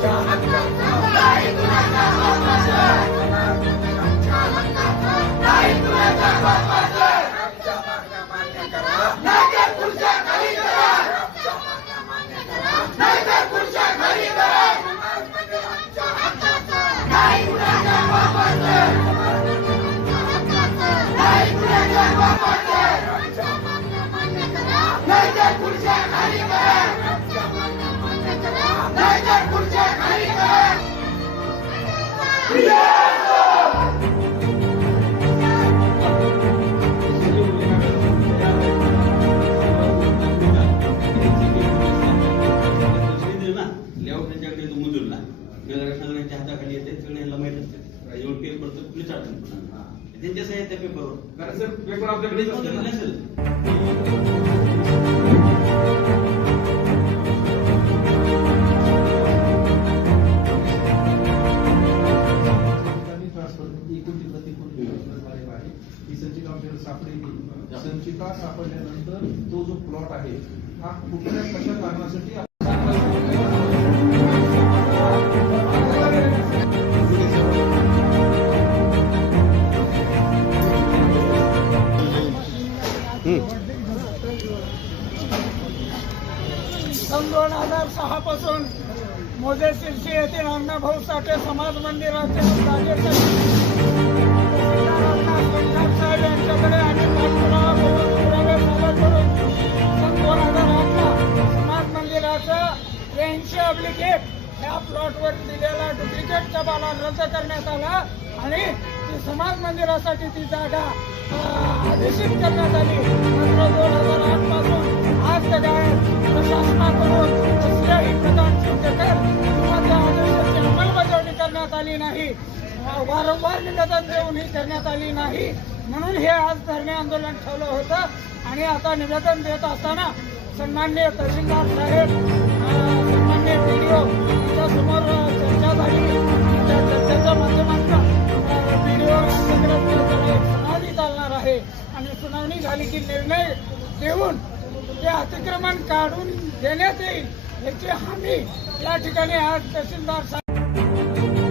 Jangan त्यांच्या हाताखाली येते सगळ्यांना माहीत असते एवढं पेपरचं कुणीच अडचण पडणार त्यांच्याच आहे त्या पेपरवर कारण सर पेपर आपल्याकडे नसेल संचिता सापडल्यानंतर तो जो प्लॉट है हा कुठल्या कशा कारणासाठी सन दोन हजार सहा पासून मोजे शिर्शी येथील अण्णाभाऊ साठे समाज मंदिराचे साहेब यांच्याकडे आणि पुरावे सादर करून सन दोन हजार आठला समाज मंदिराचं त्र्याऐंशी अब्लिक एक ह्या प्लॉटवर दिलेला डुप्लिकेट कबाला रद्द करण्यात आला आणि ती समाज मंदिरासाठी ती जागा अं, आदेशित करण्यात आली. दोन हजार आठ आली नाही. वारंवार निवेदन देऊन ही करण्यात आली नाही. म्हणून हे आज धरणे आंदोलन ठेवलं होतं. आणि आता निवेदन देत असताना सन्मान्य तहसीलदार साहेब सन्मान्य सन्मान्य व्हिडिओ समोर चर्चा झाली. त्या चर्चेच्या माध्यमातून व्हिडिओ डी सुनावणी चालणार आहे. आणि सुनावणी झाली की निर्णय देऊन ते अतिक्रमण काढून देण्यात येईल याची हमी या ठिकाणी आज तहसीलदार साहेब